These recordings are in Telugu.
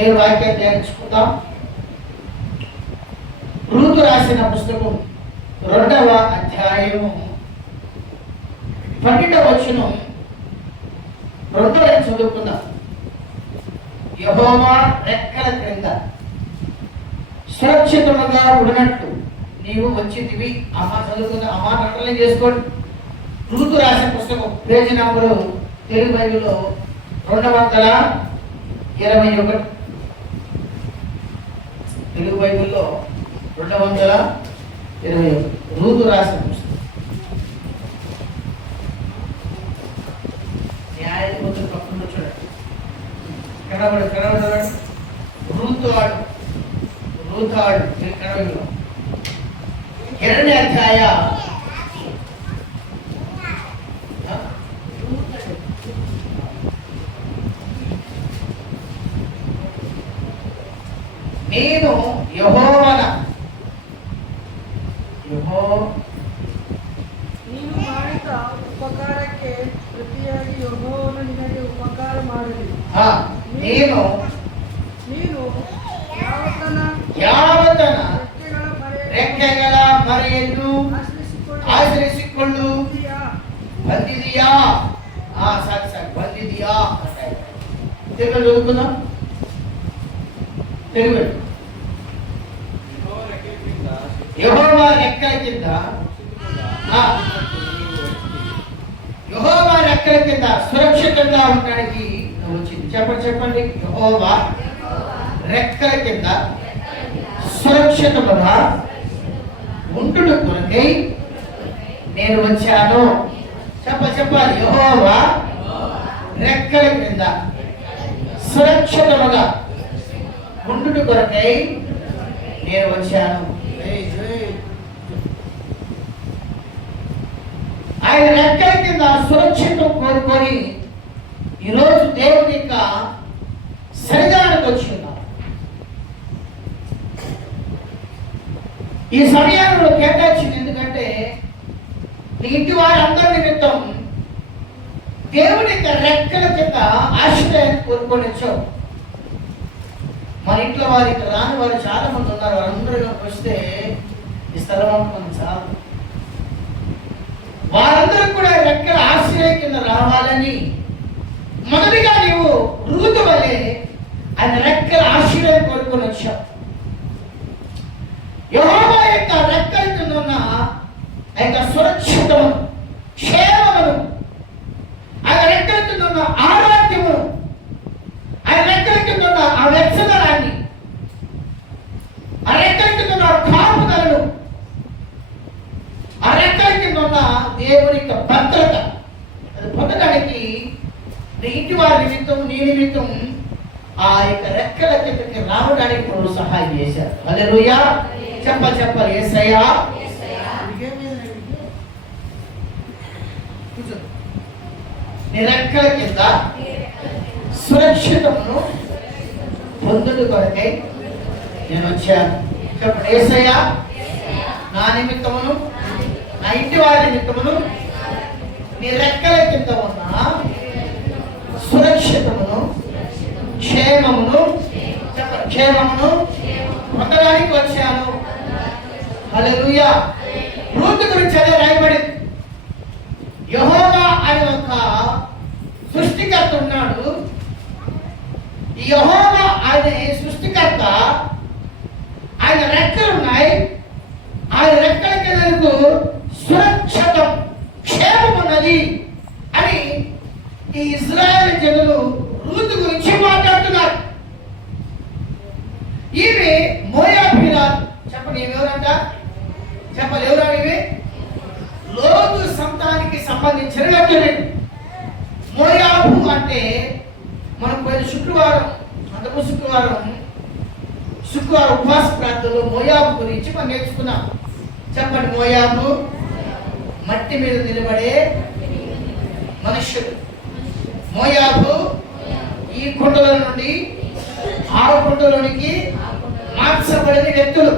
దేవుడి వాక్యాన్ని ధ్యానించుకుందాం. రూతు రాసిన పుస్తకం 2వ అధ్యాయము 12వ వచనం 2వ చదువుకుందాం. యెహోవా రెక్కల క్రింద సురక్షితంగా ఉన్నట్టు నీవు వచ్చితివి. అమ్మ చదువుకున్న అమ్మ కంట్రోల్ చేసుకోండి. రూతు రాసిన పుస్తకం పేజీ నంబరు తెలుగు బైబిల్లో 221 తెలుగు బైబిల్లో 221 రూతు రాసిన పుస్తకం. న్యాయాధిపతులు పక్కన చూడండి. కనబడు రూతు ఆడు కనబడిలో 2వ అధ్యాయ నేను యెహోవాన ನೀನು ಮಾಡಿದ ಉಪಕಾರಕ್ಕೆ ಪ್ರತಿಯಾಗಿ ಯೆಹೋವನು ನಿನಗೆ ಉಪಕಾರ ಮಾಡಲಿ. ನೀನು ಯಾವತ್ತನ ರೆಕ್ಕೆಗಳ ಮರೆಯನ್ನು ಆಶ್ರಯಿಸಿಕೊಂಡು ಬಂದಿದೀಯಾ. ಸಾಕು ಬಂದಿದೀಯಾ తెలుగు చదువుకుందాం. తెలుగు యెహోవా రెక్కల కింద సురక్షితంగా ఉండడానికి వచ్చింది. చెప్పండి. యెహోవా రెక్కల కింద సురక్షితముగా ఉంటుడు కొరకై నేను వచ్చాను. చెప్పాలి. యెహోవా రెక్కల కింద సురక్షితముగా ఉంటుడు కొరకై నేను వచ్చాను. ఆయన రెక్కల కింద సురక్షితం కోరుకొని ఈరోజు దేవుని యొక్క సన్నిధానానికి వచ్చి ఉన్నాం. ఈ సమయాన్ని కేటాయించింది ఎందుకంటే నీ ఇంటి వారందరి నిమిత్తం దేవుని యొక్క రెక్కల కింద ఆశ్రయాన్ని కోరుకొని వచ్చావు. మన ఇంట్లో వారు ఇక్కడ రాని వారు చాలా మంది ఉన్నారు. వారందరూ వస్తే ఈ స్థలం మనకు చాలా వారందరూ కూడా రెక్కల ఆశ్రయం కింద రావాలని మొదటిగా నీవు రూతు వలె ఆయన రెక్కల ఆశ్రయం కోరుకొని వచ్చావు. యెహోవా యొక్క రెక్కల కింద ఉన్న ఆ యొక్క సురక్షితము, క్షేమమును, ఆయన రెక్కల కింద ఉన్న ఆరోగ్యము, ఆయన రెక్కల కింద ఉన్న ఆ వెచ్చదనాన్ని, ఆ రెక్కల కింద ఉన్న కాపుదలను, ఆ రెక్కల కింద ఉన్న దేవుని యొక్క భద్రత అది పొందడానికి నీ ఇంటి వారి నిమిత్తం, నీ నిమిత్తం ఆ యొక్క రెక్కల కిందకి రావడానికి ప్రభు సహాయం చేశారు. హల్లెలూయా. చెప్పాలి. యేసయ్యా నీ రెక్కల కింద సురక్షితమును పొందుడు కొరకై నేను వచ్చాను. చెప్పండి. యేసయ్యా నా నిమిత్తమును, నా ఇంటి వారి నిమిత్తమును నీ రెక్కల కింద ఉన్న సురక్షితమును, క్షేమమును పొందడానికి వచ్చాను. హల్లెలూయా. రూతు గురించి అదే రాయబడింది. యెహోవా అనే ఒక సృష్టికర్త ఉన్నాడు. ఈ యెహోవా అనే సృష్టికర్త, ఆయన రెక్కలు ఉన్నాయి. ఆయన రెక్కల కిందకు సురక్షితం, క్షేమం ఉన్నది అని ఈ ఇశ్రాయేలు జనులు రూతు గురించి మాట్లాడుతున్నారు. ఈమె మోయాబీయురాలు. చెప్పండి, ఎవరంట? చెప్పాలి. ఎవరా ఇవి? లోతు సంతానానికి సంబంధించిన వ్యక్తులు. మోయాబు అంటే మనం పోయిన శుక్రవారం ఉపవాస ప్రాంతంలో మోయాబు గురించి మనం నేర్చుకున్నాం. చెప్పండి. మోయాబు మట్టి మీద నిలబడే మనుష్యుడు. మోయాబు ఈ కుండల నుండి ఆ కుండలోనికి మార్చబడిన వ్యక్తులు.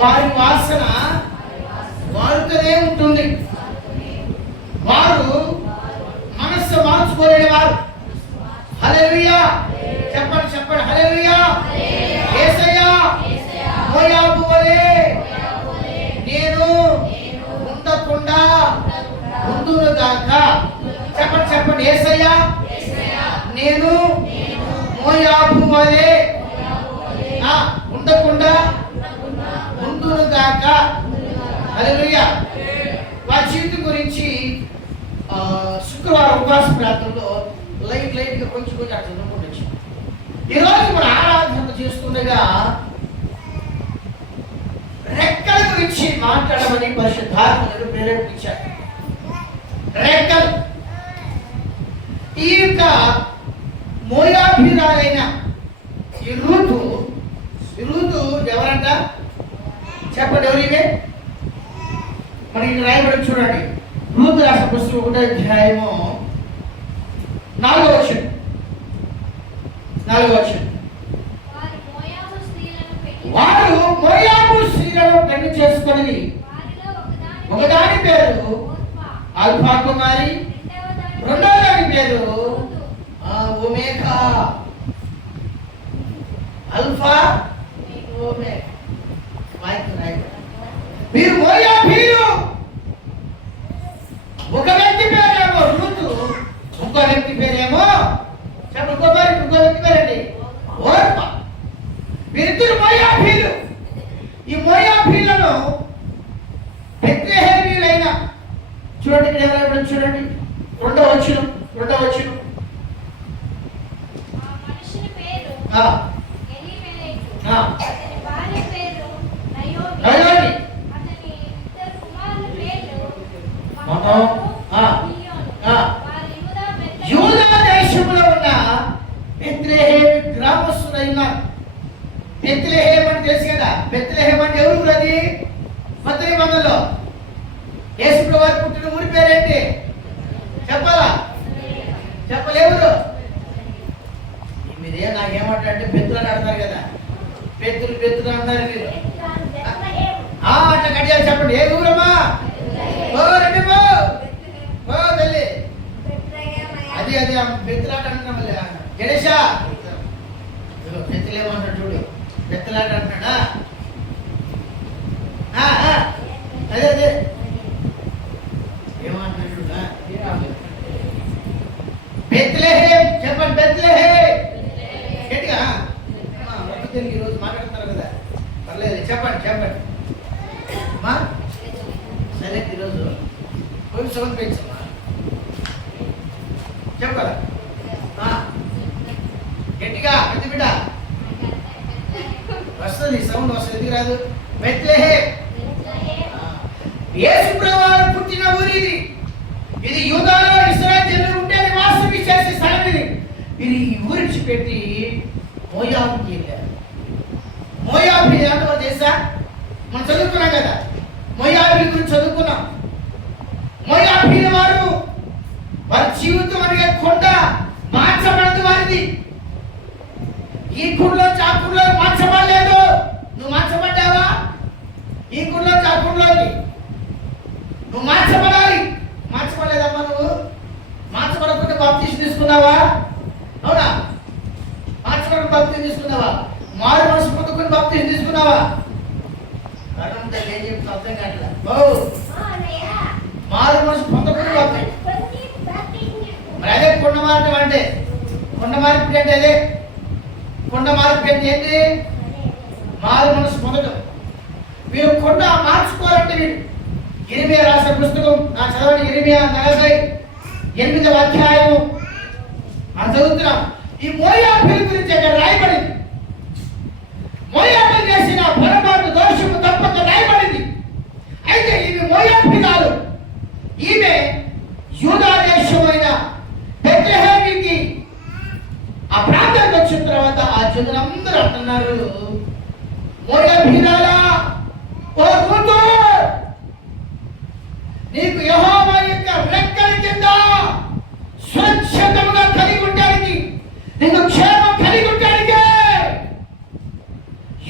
వారి వాసన వారుతూనే ఉంటుంది. వారు మనస్సు మార్చుకోలేని వారు. హల్లెలూయా. చెప్పండి చెప్పండి హల్లెలూయా. యేసయ్యా మోయాబు వలె నేను ఉండకుండా ఉందును గాక. చెప్పండి చెప్పండి యేసయ్యా నేను మోయాబు వలె ఉండకుండా ఉందును గాక. హల్లెలూయా. వారి జీవితం గురించి శుక్రవారం ఉపవాస ప్రాంతంలో లైట్గా కొంచెం అట్లా చదువుకుంటూ ఈరోజు మన ఆరాధన చేస్తుండగా రెక్కల గురించి మాట్లాడమని పరిశుద్ధాత్మను ప్రేరేపించారు. రెక్కలు. ఈ యొక్క మోయాబీరాలైన ఈ రూతు ఎవరంట చెప్పండి, ఎవరివే మనకి రాయబడి చూడండి. రూతు రాసిన పుస్తకం 1వ అధ్యాయము 4వ వచనం. వారు మోయాబు స్త్రీలను పెళ్లి చేసుకొని ఒకదాని పేరు అల్ఫా కుమారి, రెండవ దాని పేరు ఒమేగా. Alpha omega. మీరు మోయాబీలు. ఒక వ్యక్తి పేరేమో రూతు, ఇంకో వ్యక్తి పేరేమో ఇంకో వ్యక్తి పేరండి ఓర్ప. వీరిద్దరు మోయాబీలు. ఈ మోయాబీలను బెత్లెహేమీయులైన చూడండి, ఇక్కడ ఎవరైనా చూడండి, రెండవ వచనం. యూదా దేశంలో ఉన్న బెత్లెహేము గ్రామస్తులైన బెత్లెహేము అని తెలుసు కదా. బెత్లెహేము అంటే ఎవరు ఊరది? కొత్త నిబంధనలో యేసు ప్రభువు పుట్టిన ఊరి పేరేంటి చెప్పాలా? చెప్పలేవురు. మీరే నాకేమంటే బెత్తులు ఆడతారు కదా, బెత్తులు అంటారు మీరు. అట్లా కట్టాలి. చెప్పండి ఏ ఊరమ్మా? రండి తల్లి. అది బెత్తులాట అంటున్నాం. గణేష బెత్తులేమంటాడు చూడు, బెత్తులాట అంటున్నాడా? అదే ఏమంటున్నాడు? బెత్లెహేం. చెప్పండి బెత్లెహేం గట్టిగా. తెలుగు ఈరోజు మాట్లాడుతున్నారు కదా, పర్లేదు. చెప్పండి అమ్మా. సరే ఈరోజు కొంచెం సౌండ్ పెంచమ్మా. చెప్పాలా గట్టిగా? పెద్ద బిడ్డ వస్తుంది, సౌండ్ వస్తుంది. ఎందుకు రాదు? బెత్లెహేం యేసు ప్రభువు పుట్టిన ఊరి ఇది. ఇది యూదాలో ఇశ్రాయేలు జనులు ఉంటే నివాసం చేసే స్థలం ఇది. ఇది ఈ ఊరికి పెట్టి మోయాబుకి వెళ్ళారు. మోయాబు అంటే తెలుసా? మనం చదువుకున్నాం కదా, మోయాబు గురించి చదువుకున్నాం. మోయాబు వారి జీవితం అనే కొండ మార్చబడదు వారిది. ఈ కుండలో చాకుండలో మార్చబడలేదు. నువ్వు మార్చబడ్డావా? ఈ కుండలో చాకుండలోకి నువ్వు మార్చబడాలి. మార్చబడలేదమ్మా. నువ్వు మార్చబడకుండా బాప్తిసం తీసుకున్నావా? అవునా? మార్చబడి బాప్తిసం తీసుకున్నావా? మారు మనసు పొందుకుని బాప్తిసం తీసుకున్నావా? కారణం ఏం చెప్తా అర్థం కావట్లే. మారు మనసు పొందుకుని బాప్తిసం. మరి అదే కొండ మార్పు అంటే అదే కొండ మార్పు అంటే ఏంటి? మారు మనసు పొందడం. వీరు కొండ మార్చుకోవాలంటే వీరు ఇర్మియా రాసిన పుస్తకం చదవండి. ఇర్మియా 48వ అధ్యాయము చదువుతున్నాం. ఈ మోయాబీల గురించి అక్కడ రాయబడింది. మోయాబీలు చేసిన పొరపాటు దోషము తప్పక రాయబడింది. అయితే ఇవి మోయాబీ కాదు. ఈమె యూదా దేశమైన బెత్లెహేముకి ఆ ప్రాంతానికి వచ్చిన తర్వాత ఆ జనులందరూ అంటున్నారు, మోయాబీరాలా, ఓ రూతు, నీకు యెహోవా యొక్క రెక్కల కింద సురక్షితంగా కలిగి ఉండడానికి, నీకు క్షేమం కలిగి ఉండడానికి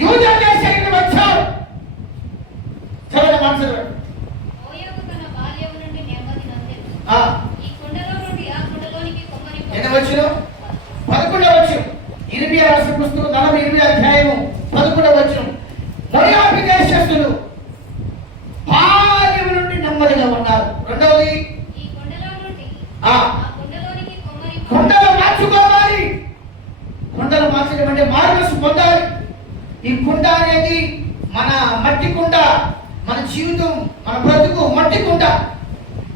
యూదా దేశానికి వచ్చావు. చదవండి మనసులో. ఈ కొండలో నుండి ఆ కొండలోనికి కొమ్మని ఎక్కడ వచ్చావు? 11 మోయాబు దేశస్థులు బాల్యం నుండి నెమ్మదిగా ఉన్నారు. రెండవది కొండలు మార్చుకోవాలి. కొండలు మార్చడం అంటే మారుమనసు పొందాలి. ఈ కుండ అనేది మన మట్టి కుండ, మన జీవితం, మన బ్రతుకు మట్టి కుండ.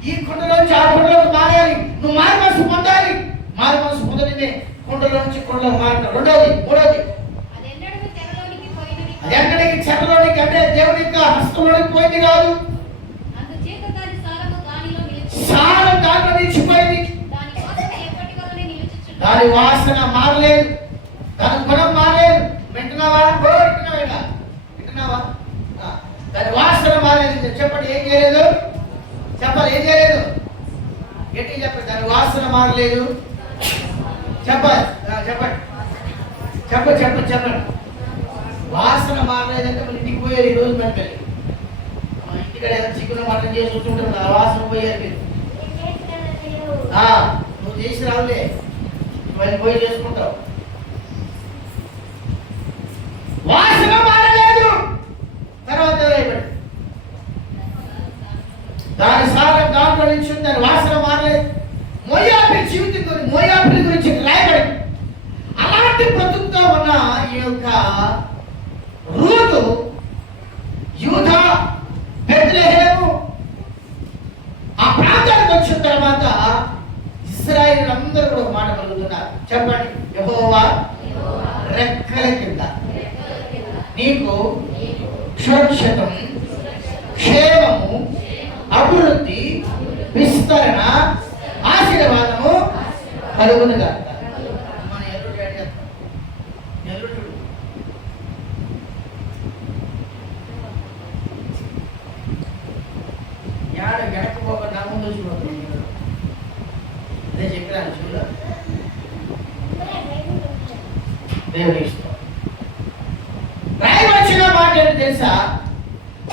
ఈ కుండలోంచి ఆ కుండలోకి మారాలి. నువ్వు మారుమనసు పొందాలి. మారుమనసు పొందడమే కుండలోంచి కుండలోకి మారడం. మూడవది అది ఎక్కడికి చెరలోనికి అంటే దేవుని యొక్క హస్తంలోనికి పోయింది కాదు, సారం దాంట్లో నిలిచిపోయింది. దాని వాసన మారలేదు, దాని గుణం మారలేదు. వింటున్నావా? దాని వాసన మారలేదు. చెప్పండి, ఏం చేయలేదు? చెప్పాలి, ఏం చేయలేదు? ఏంటి చెప్పండి? దాని వాసన మారలేదు. చెప్పండి చెప్పండి. వాసన మారలేదంటే మన ఇంటికి పోయారు. ఈ రోజు మన పిల్లలు ఇంటికాడ ఏదైనా చికెన్ మటన్ చేసి కూర్చుంటారు, ఆ వాసన పోయారు మీరు. నువ్వు చేసి రావులే, మళ్ళీ పోయి చేసుకుంటావు. వాసన మారలేదు. తర్వాత రాయబడి దాని సారం దాంట్లో నుంచి దాని వాసన మారలేదు. మోయాబు జీవితం గురించి, మోయాబు గురించి రాయబడి అలాంటి బ్రతుకుతో ఉన్న ఈ యొక్క రూతు యూదా బెత్లెహేము ఆ ప్రాంతానికి వచ్చిన తర్వాత ఇశ్రాయేలు అందరూ కూడా ఒక మాట కలుగుతున్నారు. చెప్పండి, యెహోవా రెక్కల కింద నీకు సురక్షితం, క్షేమము, అభివృద్ధి, విస్తరణ, ఆశీర్వాదము కలుగునుగా. మన ఎల్లుడు వెనకపోక నా ముందు వచ్చిపోతుంది. అదే చెప్పాను చూడ దేవుని ఇష్టం. రాయవలసిన మాట ఏంటి తెలుసా?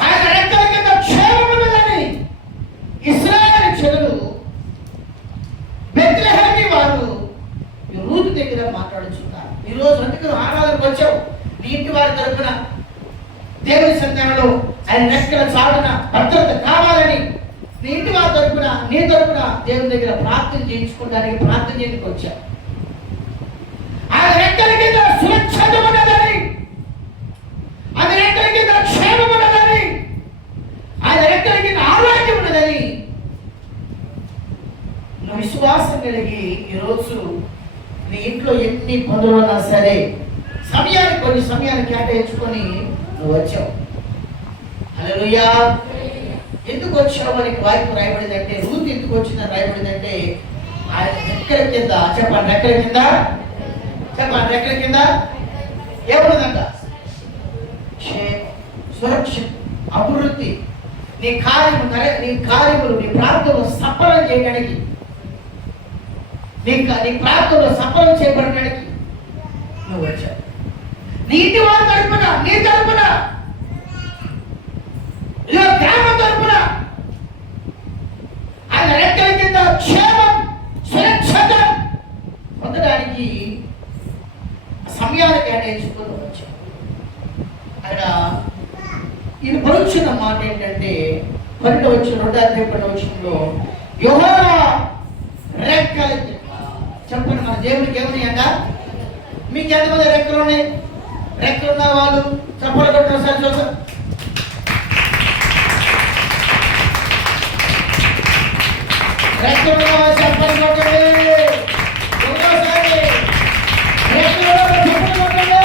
ఆయన రెక్కల కింద క్షేమమున్నదని ఇశ్రాయేలు చెరులు బెత్లెహేము వారు రూతు దగ్గర మాట్లాడుచున్నారు. ఈ రోజు అందుకు ఆరాధనకు వచ్చావు. నీ ఇంటి వారి తరపున దేవుని సంతానంలో ఆయన రెక్కల చాటున భద్రత కావాలని నీ ఇంటి వారి తరపున, నీ తరపున దేవుని దగ్గర ప్రార్థన చేయించుకోవడానికి ప్రార్థన చేయడానికి వచ్చావు. ఆయన రెక్కల కింద సురక్షిత ఉన్నదని, ఆయన రెక్కల కింద క్షేమం ఉన్నదని, ఆయన రెక్కల కింద ఆరోగ్యం ఉన్నదని నువ్వు విశ్వాసం కలిగి ఈరోజు నీ ఇంట్లో ఎన్ని పనులు ఉన్నా సరే కొన్ని సమయాన్ని కేటాయించుకొని నువ్వు వచ్చావు. హల్లెలూయా. ఎందుకు వచ్చావు మనకి వాక్యం రాయబడిందంటే, రూతు ఎందుకు వచ్చిందని రాయబడిందంటే ఆయన రెక్కల కింద, చెప్పండి రెక్కల కింద, చెప్పండి రెక్కల కింద ఏమున్నదంట? సురక్షిత, అభివృద్ధి, నీ కార్యములు నీ ప్రాంతంలో సఫలం చేయడానికి, నీ ప్రాంతంలో సఫలం చేయబడడానికి నువ్వు వచ్చావు. నీ ఇంటి వారి తరపున, నీ తరపున, గ్రామం తరపున ఆయన రెక్కల కింద క్షేమం, సురక్షత పొందడానికి సమయాన్ని కేటాయించుకొని వచ్చాం. ఆయన ఇది పలుచున్న మాట ఏంటంటే 2:12 యెహోవా రెక్కల కింద. చెప్పండి, మన దేవుడికి ఏమన్నాయంట? మీకు ఎంతమంది రెక్కలు ఉన్నాయి? రెక్కలు ఉన్న వాళ్ళు చెప్పలు కొట్టిన సార్ చూసారు. రెక్కలు ఉన్న వాళ్ళు చెప్పలు కొట్టండి. ఇంకోసారి రెక్కలు చెప్పలు కొట్టండి.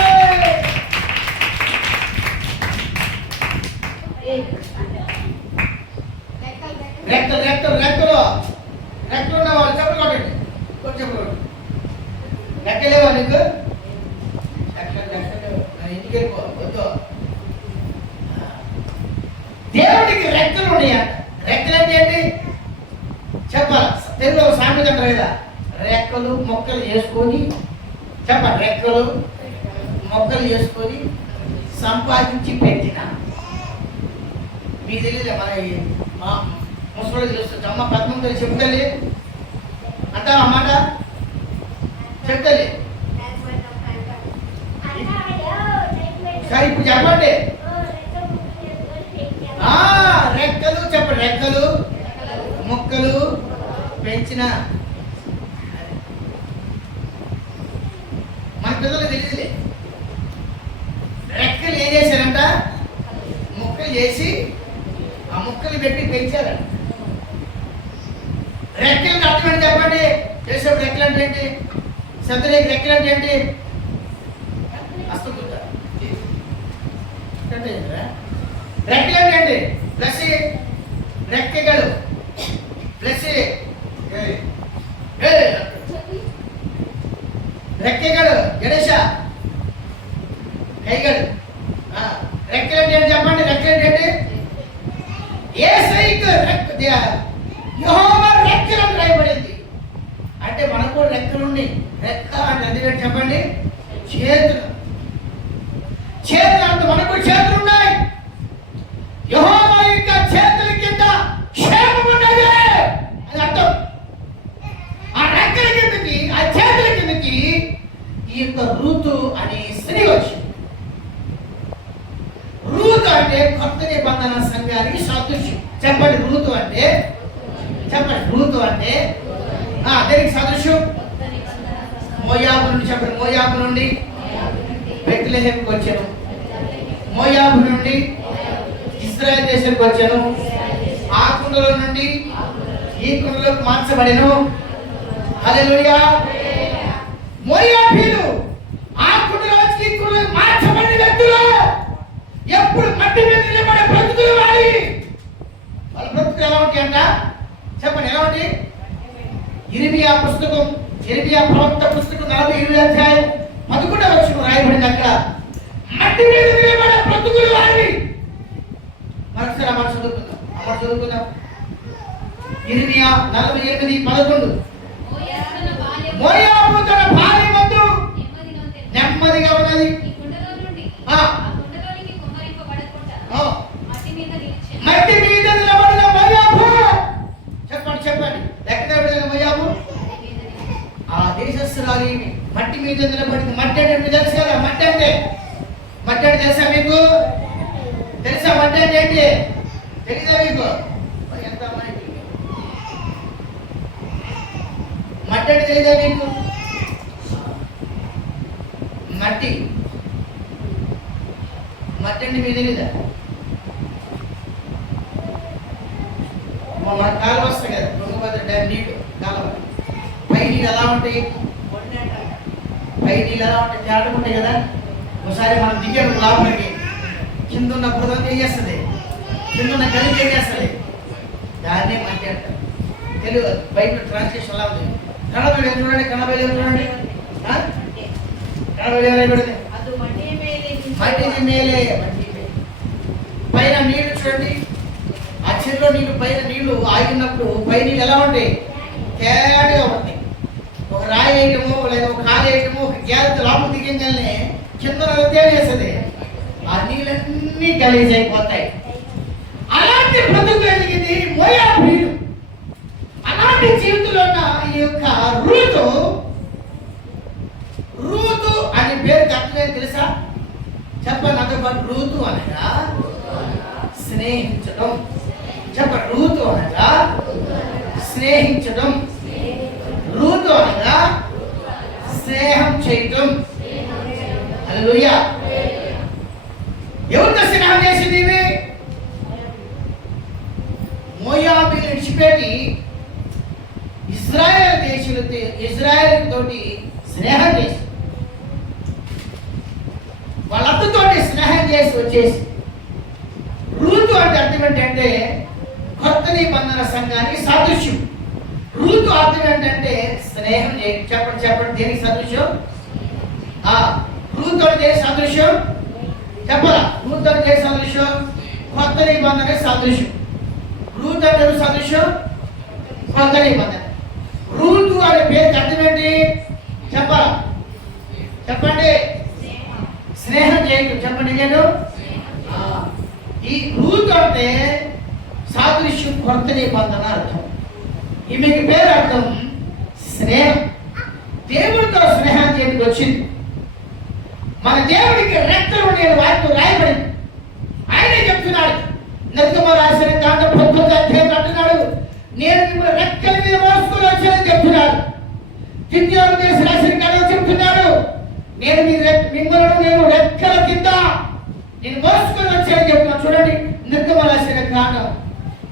రెక్కలు ఉన్న వాళ్ళు చెప్పలు కొట్టండి. కొంచెం రెక్కలేవా నీకు? ఇంటికి వెళ్ళిపోవద్దు. దేవుడికి రెక్కలు ఉన్నాయంట. రెక్కలు అంటే ఏంటి చెప్పాలి. తెలుగులో సామెత అంటారు కదా, రెక్కలు మొక్కలు చేసుకొని, చెప్పండి, రెక్కలు మొక్కలు చేసుకొని సంపాదించి పెట్టిన. మీకు తెలియదు, మా ముసలి తెలుస్తుంది. అమ్మ 19 చెప్తలే అంటావా అన్నమాట? చెప్తలే సరే ఇప్పుడు చెప్పండి. రెక్కలు చెప్పండి. రెక్కలు ముక్కలు పెంచిన మన పిల్లలు తెలియదులే. రెక్కలు ఏం చేశారంట? ముక్కలు చేసి ఆ ముక్కలు పెట్టి పెంచారంట. రెక్కలు అర్థం ఏంటి చెప్పండి? చేసేప్పుడు రెక్కలు అంటే ఏంటి? సతరేకి రెక్కలు అంటే ఏంటి? అస్తుకుంటా రెక్కలు అంటే ఏంటి? ప్లస్ రెక్కగలు ప్లస్ రెక్కగలు గణేష కైగడు. రెక్కలు అంటే ఏంటి చెప్పండి? రెక్కలు అంటే ఏంటి? ఏ సైక్ యెహోవా రెక్కలను రాయబడింది అంటే మనకు కూడా రెక్కలుండి. రెక్క అంటే ఎందుకంటే చెప్పండి? చేతులు. చేతులు అంటే మనకు చేతులు ఉన్నాయి. యెహోవా యొక్క చేతుల కింద క్షేమం ఉన్నది అని అర్థం. ఆ రెక్కల కిందకి, ఆ చేతుల కిందకి ఈ యొక్క రూతు అనే స్త్రీ వచ్చింది. రూతు అంటే కొత్త నిబంధన సంఘానికి సాదృశ్యం. చెప్పండి రూతు అంటే చెప్పండి. రూతు అంటే దేనికి సాదృశ్యం? మోయాబు నుండి చెప్పండి. మోయాబు నుండి బెత్లెహేముకు వచ్చాను. మోయాబు నుండి ఇశ్రాయేలు దేశానికి వచ్చాను. ఆ కుండలో నుండి ఈ కుండలోకి మార్చబడెను. హల్లెలూయా. మోయాబీలు ఆ కుండలోకి ఈ కుండలోకి మార్చబడిన వ్యక్తులు ఎప్పుడు మట్టి మీద నిలబడే బ్రతుకులు వారి. వాళ్ళ బ్రతుకులు ఎలా ఉంటాయి అంట? చెప్పండి ఎలా ఉంటాయి? ఇర్మియా పుస్తకం, ఇర్మియా ప్రవక్త పుస్తకం 40 అధ్యాయం 11వ వచనం రాయబడింది. అక్కడ మట్టి మీద నిలబడే బ్రతుకులు వారి. మరొకసారి అమ్మ చదువుకుందాం. ఇర్మియా 48:11. మోయాబు తన భార్య వద్ద నెమ్మదిగా ఉన్నది. మట్టి మీద నిలబడిన మోయాబు. చెప్పండి ఎక్కడ నిలబడిన మోయాబు? ఆ దేశస్తురాలి మట్టి మీద నిలబడింది. మట్టి అంటే మీకు తెలుసు కదా? మట్టి అంటే తెలుసా మీకు? తెలుసా మట్టి అంటే ఏంటి? తెలీదా మీకు? ఎంత మట్టి అంటే తెలీదా మీకు? మట్టి అంటే మీకు తెలీదా? మన కాలువ వస్తాయి కదా, తుంగభద్ర డ్యామ్ నీళ్ళు కాలువ. పై నీళ్ళు ఎలా ఉంటాయి? తేడా ఉంటాయి కదా. ఒకసారి మనం దిగాము లోపలికి, కింద ఉన్న బురద ఏం చేస్తుంది? కింద ఉన్న గలికి ఏం చేస్తుంది? దాన్నే మట్టి అంటారు. తెలుగు బైబిల్ ట్రాన్స్లేషన్ ఎలా ఉంది? కన్నబైలు చూడండి. కన్నబైలు మట్టి మేలే. పైన నీళ్లు చూడండి. ఆ చెరువులో నీళ్లు, పైన నీళ్లు ఆగినప్పుడు పై నీళ్ళు ఎలా ఉంటాయి? తేడాగా ఉంటాయి. ఒక రాయి వేయటము లేదా ఒక కాలు వేయటము, ఒక గ్యాస్ లోపల దిగంగానే కింద తేడేస్తుంది. ఆ నీళ్ళన్నీ గలీజ్ అయిపోతాయి. అలాంటి బ్రతుకు కలిగింది మోయాబీలు. అలాంటి జీవితంలో ఉన్న ఈ యొక్క రూతు అనే పేరు కట్టలేదు తెలుసా? చెప్పండి నాతో పాటు. రూతు అనగా స్నేహించడం. చెప్పండి. రూతు అనగా స్నేహించడం. రూతు అనగా స్నేహం చేయటం. హల్లెలూయా. ఎవరితో స్నేహం చేసింది? మోయాబీలు విడిచిపెట్టి ఇజ్రాయేల్ తోటి స్నేహం చేసి, వాళ్ళందరితోటి స్నేహం చేసి వచ్చేసి. రూతు అంటే అర్థం ఏంటంటే కొత్త నిబంధన సంఘానికి సాదృశ్యం. రూతు అర్థం ఏంటంటే స్నేహం చేయండి. చెప్పండి దేనికి సాదృశ్యం? రూతు అంటే దేనికి సాదృశ్యం? చెప్పరా? రూతు అంటే దేనికి సాదృశ్యం? కొత్త నిబంధన సాదృశ్యం. రూతు అంటే సాదృశ్యం కొత్త నిబంధన. రూతు అనే పేరు అర్థం ఏంటి? చెప్పండి. స్నేహం చేయటం. చెప్పండి. నేను ఈ రూతు అంటే సాదృశ్యం కొత్త నిబంధన అర్థం. ఈమెకి పేరు అర్థం స్నేహం. దేవుడితో స్నేహం చేయడానికి వచ్చింది. మన దేవుడికి రెక్కలు నేను వాటితో రాయబడింది. ఆయనే చెప్తున్నాడు. నిర్గమరాసిన కాండం 19 అధ్యాయం అంటున్నాడు, నేను మిమ్మల్ని రెక్కల మీద మోసుకొని వచ్చానని చెప్తున్నాడు. ద్వితీయోపదేశ రాసిన కాండం చెప్తున్నాడు, మిమ్మల్ని నేను రెక్కల కింద నేను మోసుకొని వచ్చానని చెప్తున్నాను. చూడండి, నిర్గమరాసిన కాండం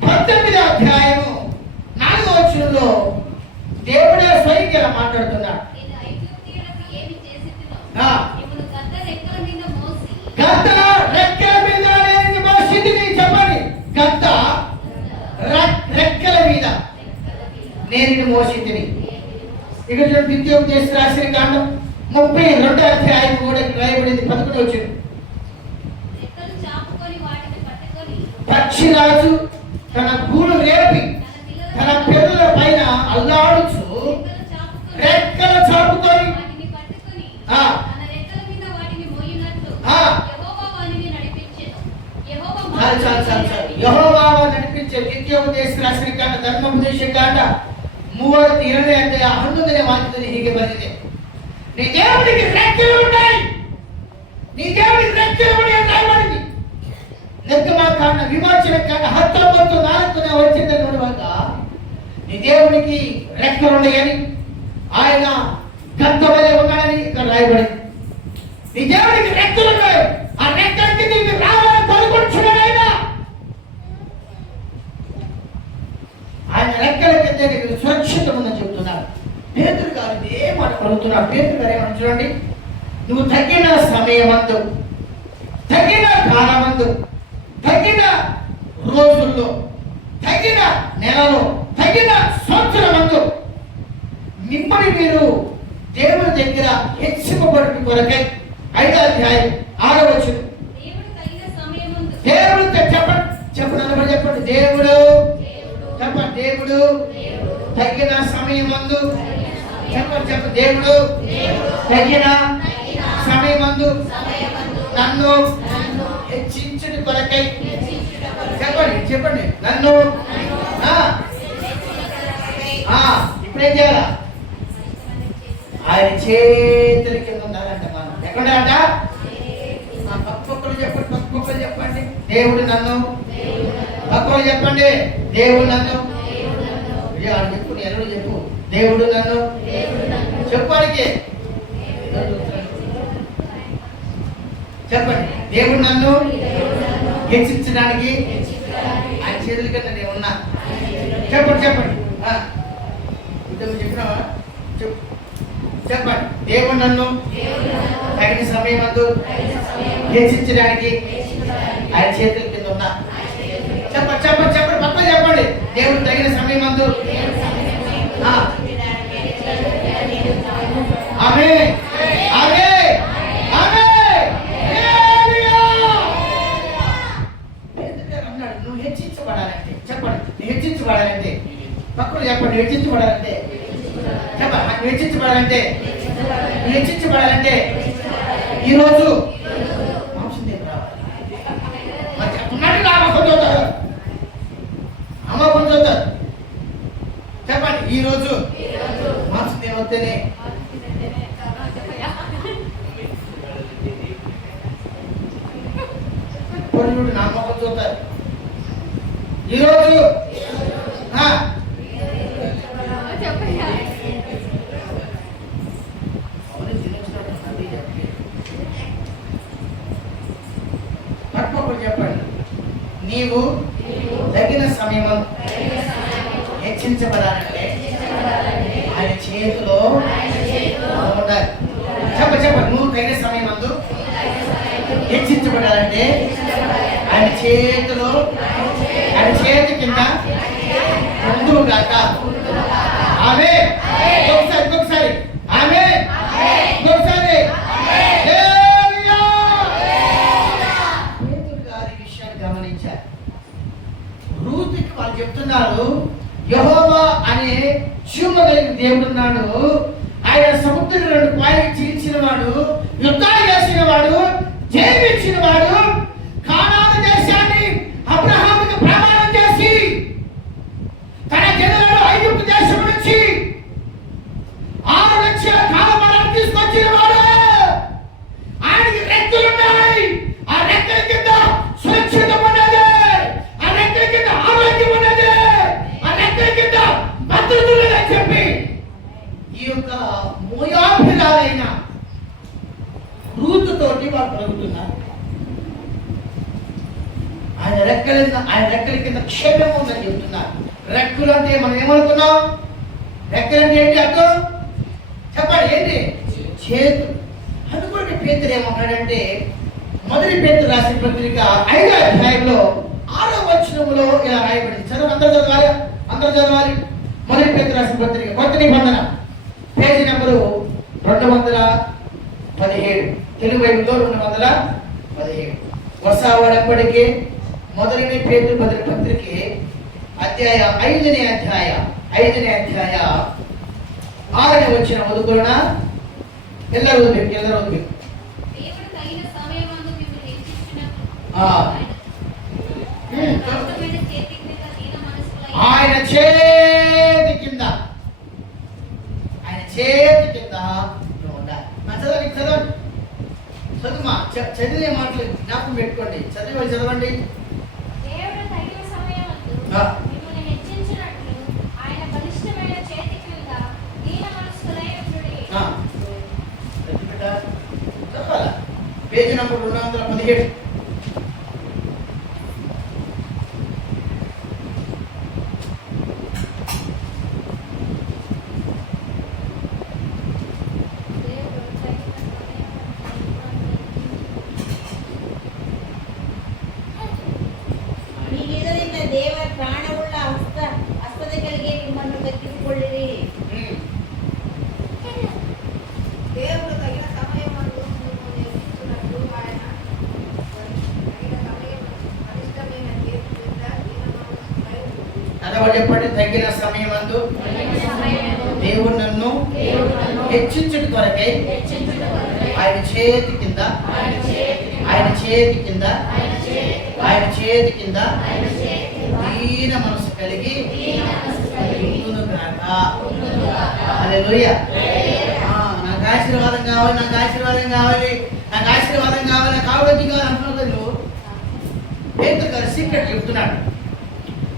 19 అధ్యాయము 4వ వచనంలో దేవుడే స్వయంగా ఇలా మాట్లాడుతున్నాడు. గద్ద రెక్కల మీద నేను మోసింది. చెప్పండి, గద్ద రెక్కల మీద నేను మోసింది. ఇక్కడ ద్వితీయోపదేశ రాసిన కాండం 32 అధ్యాయం కూడా రాయబడింది. 11వ వచనం, పక్షిరాజు తన గూడు రేపి తన పిల్లల పైన అల్లాడుచు రెక్కలు చాపుకొని యెహోవా నడిపించే ద్విತೀಯೋಪದೇಶ ರಾಶಿನ ಕಾಂಡ ಧರ್ಮೋಪದೇಶ ಕಾಂಡ 32 ಅಧ್ಯಾಯ 11ನೇ ವಾಕ್ಯದಲ್ಲಿ ಹೀಗೆ ಬಂದಿದೆ, నీ దేవుడికి రెక్కలు ఉన్నాయి, నీ దేవుడికి రెక్కలు ఉన్నాయి రాయబడింది. నిర్గమకాండ విమోచన కాండ 19:4నే వచ్చిందని ನೋಡುವಾಗ నీ దేవుడికి రెక్కలు ఉన్నాయని, ఆయన గద్ద వలె ఉన్నాడని ఇక్కడ రాయబడింది. నీ దేవుడికి రెక్కలు ఉన్నాయి, ఆ రెక్కలకి నీకు రావాలని కోరుకుంటున్నాడు. ఆయన రెక్కల కింద నీకు సురక్షిత ఉందని చెప్తున్నారు. పేతురు గారు ఇదే మాట పలుకుతున్నారు. పేతురు గారు ఏమన్నా చూడండి, నువ్వు తగిన సమయమందు, తగిన కాలమందు, తగిన రోజుల్లో, తగిన నెలలో, తగిన సంవత్సరమందు మిమ్మల్ని మీరు దేవుని దగ్గర హెచ్చింపబడి కొరకై 5వ అధ్యాయం 6వ వచనం, దేవుడు చెప్పండి చెప్పండి దేవుడు చెప్పండి, దేవుడు తగిన సమయమందు, చెప్పండి దేవుడు తగిన సమయమందు నన్ను హెచ్చించుట కొరకై, చెప్పండి నన్ను ఇప్పుడేం చేయాలా? ఆయన చేతుల కింద ఉండాలంట. మనం ఎక్కడంట? పక్కలు చెప్పండి దేవుడు నన్ను, పక్కలు చెప్పండి దేవుడు నన్ను, చెప్పు ఎల్లుడు చెప్పు దేవుడు నన్ను చెప్పడానికి చెప్పండి, దేవుడు నన్ను హెచ్చించడానికి ఆయన చేతుల కింద నేను ఉన్నా. చెప్పండి చెప్పినావా? చెప్పండి, దేవుడు నన్ను తగిన సమయమందు హెచ్చించడానికి ఆయన చేతుల కింద ఉన్నా. చెప్పండి పక్క చెప్పండి, దేవుడు తగిన సమయమందు. ఆమేన్ ఆమేన్ ఆమేన్. అన్నాడు, నువ్వు హెచ్చించబడాలంటే, చెప్పండి నువ్వు హెచ్చించబడాలంటే, పక్కన చెప్పండి హెచ్చించబడాలంటే, చెప్పండి హెచ్చించబడాలంటే ఈరోజు మాంసం దగ్గర రావాలి. చెప్పినట్టు అమ్మ పొందుతారు. చెప్పండి ఈరోజు మాంసం దేవతనే పొరుగుడు నా మొక్క చూస్తారు. ఈరోజు చెప్పండి, నీవు తగిన సమయం హెచ్చించబడాలంటే ఆయన చేతిలో ఉండాలి. చెప్పండి, నువ్వు తగిన సమయం అందు హెచ్చించబడాలంటే ఆయన చేతిలో, ఆయన చేతి కింద ముందువు గాక. ఆమేన్. ఇంకొకసారి ఆమేన్. ఇంకొకసారి గమనించారు. రూతుకి వాళ్ళు చెప్తున్నారు, యెహోవా అనే జీవము కలిగిన దేవుడు ఉన్నాడు, ఆయన సముద్రం 2 పాయలు చీల్చిన వాడు, యుద్ధాలు చేసిన వాడు, జయించిన వాడు, కానాను దేశాన్ని అబ్రహాముకి ప్రమాణం చేసి తన జనులను ఐగుప్తు దేశం నుంచి 6 లక్షల కాలమానాన్ని తీసుకొచ్చిన వాడు, ఆయన ఆయన రెక్కల కింద క్షేమం ఉందని చెప్తున్నారు. రెక్కలు అంటే మనం ఏమనుకున్నాం? రెక్కలు అంటే ఏంటి అర్థం చెప్పండి? ఏంటి? చేతు. అందుకొరకు పేతురు ఏమన్నాడంటే, మొదటి పేతురు రాసిన పత్రిక 5వ అధ్యాయంలో 6వ వచనంలో ఇలా రాయబడింది. చదువు, అందరూ చదవాలి. మొదటి పేతురు రాసిన పత్రిక కొత్త నిబంధన పేజీ నెంబరు 217, తెలుగు బైబిల్లో 217. వరుస వాడప్పటికీ మొదటి పేతురు మొదటి పత్రిక అధ్యాయ 5వ అధ్యాయ 6వ వచనం వదుకున్న ಎಲ್ಲರೂ ಬೇಕು. ఆయన చేతి కింద ఉండాలి. చదువుమా, చదివే మాటలు జ్ఞాపకం పెట్టుకోండి. చదవండి. Page number 217. ದೇವರ ಪ್ರಾಣವುಳ್ಳ ಹಸ್ತದಗಳಿಗೆ ನಿಮ್ಮನ್ನು ದಕ್ಕಿಸಿಕೊಳ್ಳಿರಿ. దేవుడు తగిన సమయమందు మిమ్మల్ని హెచ్చించునట్లు ఆయన తగిన బలిష్టమైన చేతి క్రింద దీన మనస్సుపై అదొకటి చెప్పండి. తగిన సమయమందు దేవుడు నన్ను హెచ్చించుట కొరకై ఆయన చేతి కింద దీన మనసు కలిగి హల్లెలూయా. నాకు ఆశీర్వాదం కావాలి, నాకు ఆశీర్వాదం కావాలి, నాకు ఆరోగ్యం కావాలి అంటున్నారు. పేతురు గారు సీక్రెట్ చెప్తున్నాడు.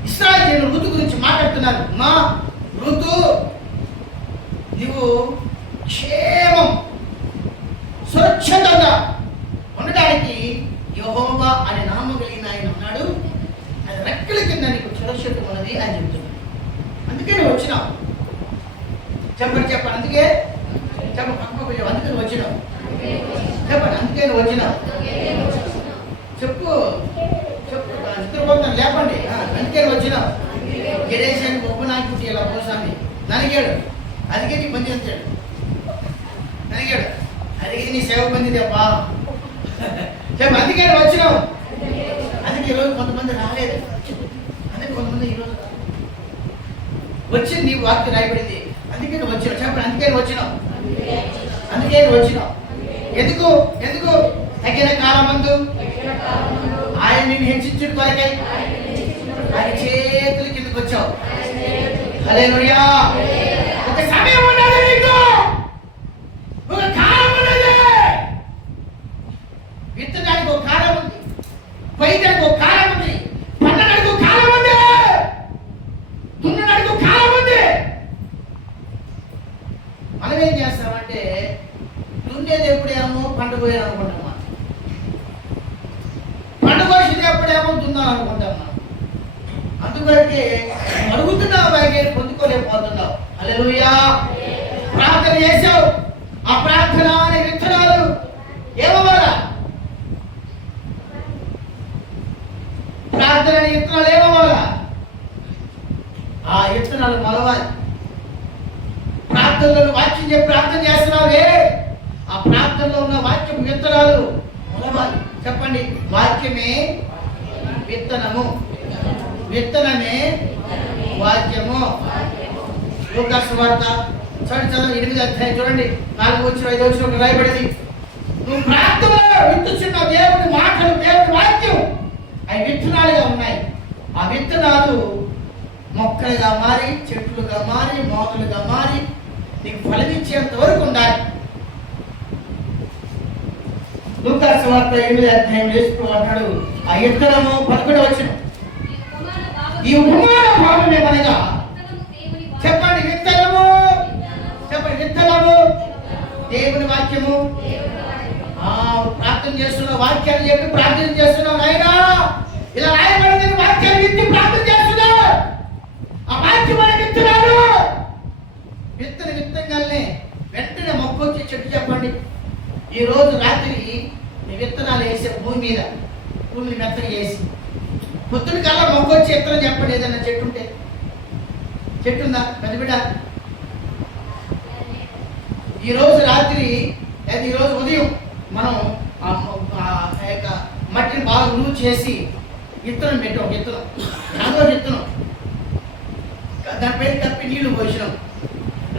ఇశ్రాయేలు ఋతు గురించి మాట్లాడుతున్నారు. మా ఋతు, నువ్వు క్షేమం సురక్షితంగా ఉండడానికి యెహోవా అనే నామం కలిగిన ఆయన ఉన్నాడు. అది రెక్కల కింద నీకు సురక్షితం ఉన్నది అని చెప్తున్నాడు. అందుకే నువ్వు వచ్చినావు. చెప్పండి. అందుకే అందుకని వచ్చినావు. చెప్పండి. అందుకే నువ్వు వచ్చినావు. చెప్పు. నిద్రపోతాను లేపండి. అందుకే నువ్వు వచ్చినావు. గిరీశానికి ఉపనాయకుటి ఇలా పోసాన్ని నలిగాడు. అందుకే నీ పని చేస్తాడు. నలిగాడు. అందుకే నీ సేవ పొందితే బా. చెప్పు. అందుకే నువ్వు వచ్చినావు. అందుకే ఈరోజు కొంతమంది రాలేదు. అందుకే కొంతమంది ఈరోజు వచ్చింది. నీ వాక్యం రాయబడింది. అందుకే నువ్వు వచ్చినావు. చెప్పండి. అందుకే నువ్వు వచ్చినావు. ఎందుకు తగిన కాలమందు ఆయన నిన్ను హెచ్చించుట కొరకై ఆయన చేతుల కిందకు వచ్చావు. హల్లెలూయా. ఒక సమయం ఉన్నది నీకు, ఒక కాలం ఉన్నది. విత్తడానికి ఒక కాలం ఉంది, కొయ్యడానికి ఒక కాలం ఉంది, పండడానికి ఒక కాలం ఉంది, దున్నడానికి ఒక కాలం ఉంది. మనం ఏం చేస్తామంటే దున్నేది ఎప్పుడేమో పంట కోయాలి అనుకుంటాం, పంట కోసేది ఎప్పుడేమో దున్నాను అనుకుంటాం. అందుకొరకే అడుగుతున్నావు, బాగా పొందుకోలేకపోతున్నావు. హల్లెలూయా. ప్రార్థన చేశావు. ఆ ప్రార్థన అనే విత్తనాలు ఏమవ్వాలా? ప్రార్థన అనే విత్తనాలు ఏమవ్వాలా? ఆ విత్తనాలు మొలవాలి. ప్రార్థనలో వాక్యం చెప్పి ప్రార్థన చేస్తున్నావే, ఆ ప్రార్థనలో ఉన్న వాక్యం విత్తనాలు మొలవాలి. చెప్పండి. వాక్యమే విత్తనము, విత్తనమే వాక్యము. లూకాసు వార్త చదువు 8వ అధ్యాయం చూడండి. 4 వచ్చిన 5 వచ్చిన రాయబడింది. నువ్వు ప్రార్థనలో విత్తుచున్న దేవుడి మాటలు, దేవుడి వాక్యం అవి విత్తనాలుగా ఉన్నాయి. ఆ విత్తనాలు మొక్కలుగా మారి, చెట్లుగా మారి, మోతలుగా మారి నీకు ఫలమిచ్చేంత వరకు ఉండాలి. లూకాసు వార్త 8వ అధ్యాయం యేసు అంటాడు, ఆ విత్తనము 11వ వచనం, ఈ ఉపమాన భావం ఏమనగా, చెప్పండి విత్తనము, చెప్పండి విత్తనము దేవుని వాక్యము. ప్రార్థన చేస్తున్నావు, వాక్యాన్ని చెప్పి ప్రార్థన చేస్తున్నావు. నాయనా ఇలా రాయబడిందని వాక్యాన్ని విత్తి ప్రార్థన చేస్తున్నావు. ఆ వాక్యం మనకి ఇస్తున్నాడు. విత్తగానే వెంటనే మొక్క వచ్చి చెట్టు చెప్పండి. ఈ రోజు రాత్రి నీ విత్తనాలు వేసే భూమి మీద భూమిని మెత్తగా వేసి పొద్దున కల్లా మొక్క వచ్చి విత్తనం చెప్పండి. ఏదైనా చెట్టు ఉంటే, చెట్టు ఉందా పెద్ద బిడ్డ? ఈ రోజు రాత్రి లేదా ఈ రోజు ఉదయం మనం ఆ యొక్క మట్టిని బాగా లూజ్ చేసి విత్తనం పెట్టాం. విత్తనం అందులో విత్తనం దానిపైన కప్పి నీళ్లు పోసినాం.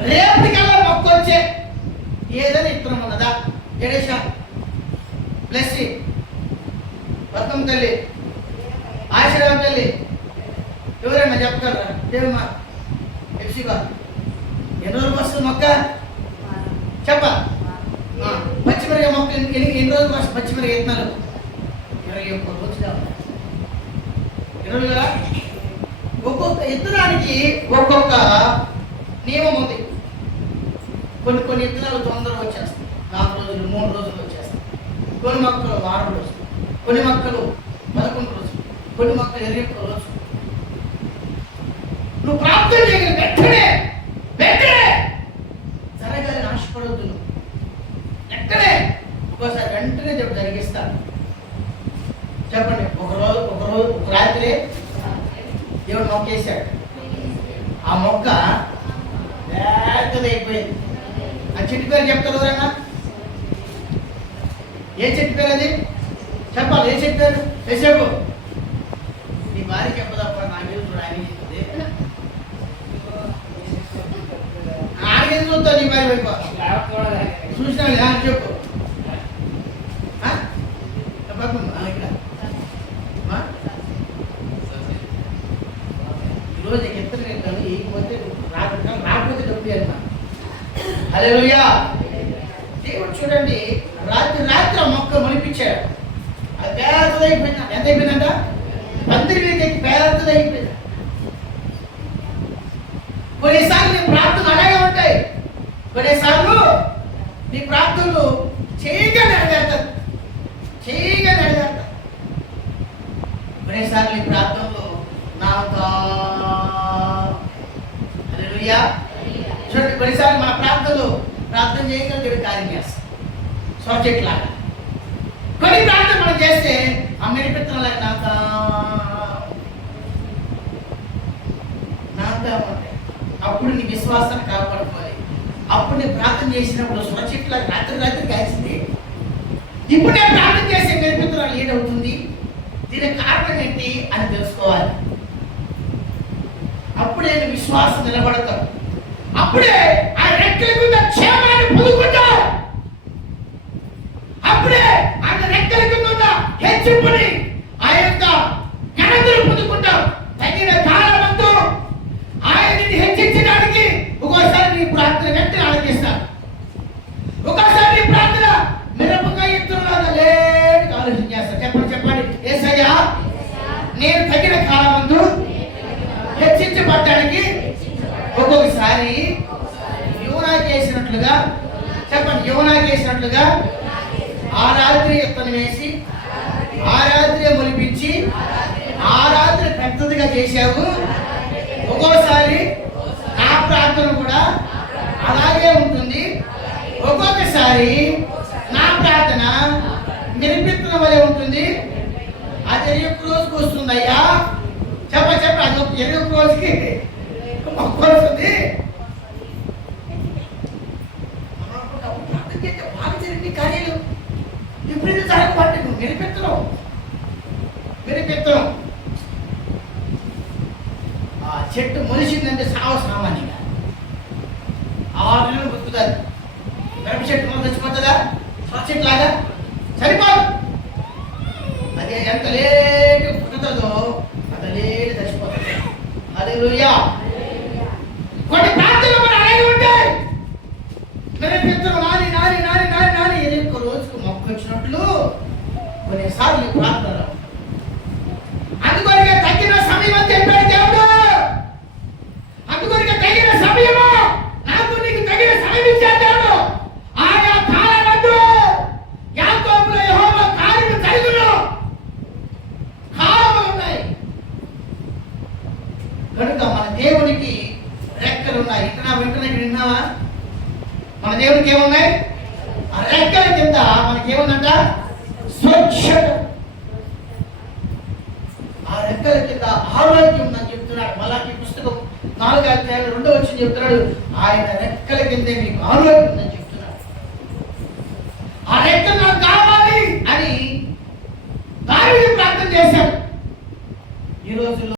రేపటికల్లా మొక్క వచ్చే ఏదైనా విత్తనం ఉన్నదా? గణేష ప్లస్ వర్గం తల్లి, ఆశీర్వాదం తల్లి, ఎవరైనా చెప్పగలరా? దేవమ్మా ఎఫ్సీగా ఎన్ని రోజులు వస్తుంది మొక్క? చెప్ప పచ్చిమిరకాయ మొక్క ఎన్ని రోజులు వస్తుంది? పచ్చిమిరకాయ విత్తనాలు 21 రోజులు కావాలి. 20 కదా. ఒక్కొక్క విత్తనానికి ఒక్కొక్క నియమం ఉంది. కొన్ని విత్తనాలు తొందరగా వచ్చేస్తాయి, 4 రోజులు 3 రోజులు వచ్చేస్తాయి. కొన్ని మొక్కలు 6 రోజులు, కొన్ని మొక్కలు 11 రోజులు, కొన్ని మొక్కలు 21 రోజులు. నువ్వు ప్రార్థన చేయగలి వెంటనే జరగాలని ఆశపడవద్దు. నువ్వు వెంటనే ఒక్కోసారి వెంటనే జరిగిస్తాను. చెప్పండి. ఒక రాత్రి దేవుడు మొక్క వేశాడు. ఆ మొక్క పెద్దదైపోయింది. ఆ చెట్టు పేరు చెప్తారు ఎవరన్నా? ఏ చెట్టు పేరు అది? చెప్పాలి. ఏ చెట్టు పేరు? వేసేపు నీ భార్య చెప్పదప్ప నాకేం చూడ ఆయన ఆడికి చూస్తావు. నీ భార్య వైపు చూసినా చెప్పు. ఈరోజు ఎత్తలు ఏకపోతే రాకపోతే డబ్బు అన్నా. హల్లెలూయా. దేవుడు చూడండి, రాత్రి ఆ మొక్క మొలిపించాడు. అది పేదదైపోయింది. ఎంత అయిపోయిందంట? 10 మీదకి పేదదైపోయింది. కొన్నిసార్లు నీ ప్రార్థనలు అలాగే ఉంటాయి. కొన్నిసార్లు నీ ప్రార్థనలు చేయగా నెరవేరుతారు. కొన్నిసార్లు నీ ప్రార్థనలు హల్లెలూయా. చూడండి, కొన్నిసార్లు మన ప్రార్థన చేయగల దేవుడు కార్యం చేస్తాం. సబ్జెక్ట్ లాగా కొన్ని ప్రార్థన మనం చేస్తే ఆ మెరిపెత్తలాగా నాకా ఉంటాయి. అప్పుడు నీ విశ్వాసాన్ని కాపాడుకోవాలి. అప్పుడు నేను ప్రార్థన చేసినప్పుడు స్వచెట్లా రాత్రి కాల్చింది. ఇప్పుడు నేను ప్రార్థన చేసే మెరిపెత్తలాలు ఏదవుతుంది, దీనికి కారణం ఏంటి అని తెలుసుకోవాలి. అప్పుడే విశ్వాసం నిలబడతాం. అప్పుడే ఆ రెక్కల కింద క్షేమాన్ని పొందుకుంటాం. అప్పుడే ఆయన రెక్కల కింద ఉన్న హెచ్చింపుని ఆ యొక్క ఘనతను పొందుకుంటాం. తగిన కాలమందు ఆయనని హెచ్చించడానికి ఒక్కోసారి నీ ప్రార్థన వెంటనే ఆలోచిస్తాను. ఒక్కోసారి నీ ప్రార్థన మిరపకాయ ఎత్తులాగా లేని ఆలోచన చేస్తాను. చెప్పండి. యేసయ్యా, నేను తగిన కాలమందు హెచ్చించబడ్డానికి ఒక్కొక్కసారి యోనా చేసినట్లుగా ఆ రాత్రి ఎత్తను వేసి ఆ రాత్రి మొలిపించి ఆ రాత్రి పెద్దదిగా చేశావు. ఒక్కోసారి నా ప్రార్థన కూడా అలాగే ఉంటుంది. ఒక్కొక్కసారి నా ప్రార్థన నిరూపిస్తున్న వలె ఉంటుంది. అది 21 రోజుకి వస్తుందయ్యా. చెప్ప అది 21 రోజుకి వస్తుంది. బాగా జరిగింది కార్యాలు ఇప్పుడు జరగబట్టి నువ్వు నిరూపిస్తున్నావు. ఆ చెట్టు మొలిసిందంటే సామాన్యంగా 6 నెలలు బతుకుతుంది. మిరప చెట్టు మనం చచ్చిపోతుందా? చెట్టు లాగా సరిపోదు. అదే ఎంత లేటు పుట్టుతుందో అంత లేటు చచ్చిపోతుంది. హల్లెలూయా. కొన్ని ప్రార్థనలు మరి అలాగే ఉంటాయి. నిరూపిస్తున్నావు. నాని 21 రోజుకు మొక్క వచ్చినట్లు కొన్నిసార్లు ప్రార్థన అందుకొనిగా తగిన సమయం అని చెప్పాడు దేవుడు. అందుకొనిగా తగిన సమయము నాకు నీకు తగిన సమయం ఇచ్చాడు దేవుడు. ఆయా కాలమందు యాకోబులో యెహోవా కార్యము జరుగును. కాలము దేవునికి ఏమున్నాయి? ఆ రెక్కల కింద మనకి ఏముందంట? స్వచ్ఛత. ఆ రెక్కల కింద ఆరోగ్యం ఉందని చెప్తున్నాడు. మలాకి పుస్తకం 4:2 చెప్తున్నాడు, ఆయన రెక్కల కిందే మీకు ఆరోగ్యం ఉందని చెప్తున్నాడు. ఆ రెక్కలు నాకు కావాలి అని దావీదు ప్రార్థన చేశాడు. ఈ రోజుల్లో